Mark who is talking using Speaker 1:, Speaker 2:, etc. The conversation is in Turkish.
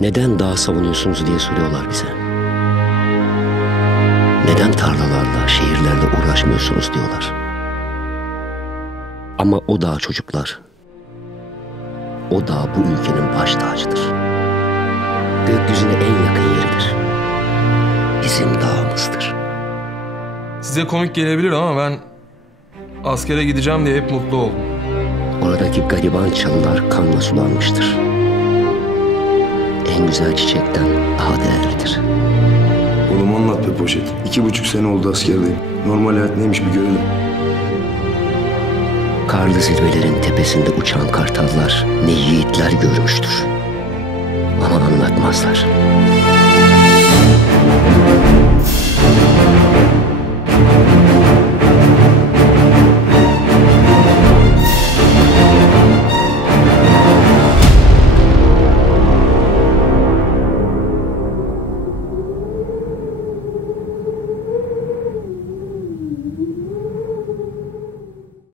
Speaker 1: Neden dağ savunuyorsunuz diye soruyorlar bize. Neden tarlalarla, şehirlerle uğraşmıyorsunuz diyorlar. Ama o dağ çocuklar. O dağ bu ülkenin baş tacıdır. Gökyüzüne en yakın yeridir. Bizim dağımızdır.
Speaker 2: Size komik gelebilir ama ben askere gideceğim diye hep mutlu oldum.
Speaker 1: Oradaki gariban çalılar kanla sulanmıştır. En güzel çiçekten daha değerlidir.
Speaker 3: Oğlum anlat be poşet. İki buçuk sene oldu askerdeyim. Normal hayat neymiş bir görelim.
Speaker 1: Karlı zirvelerin tepesinde uçan kartallar ne yiğitler görmüştür. Ama anlatmazlar.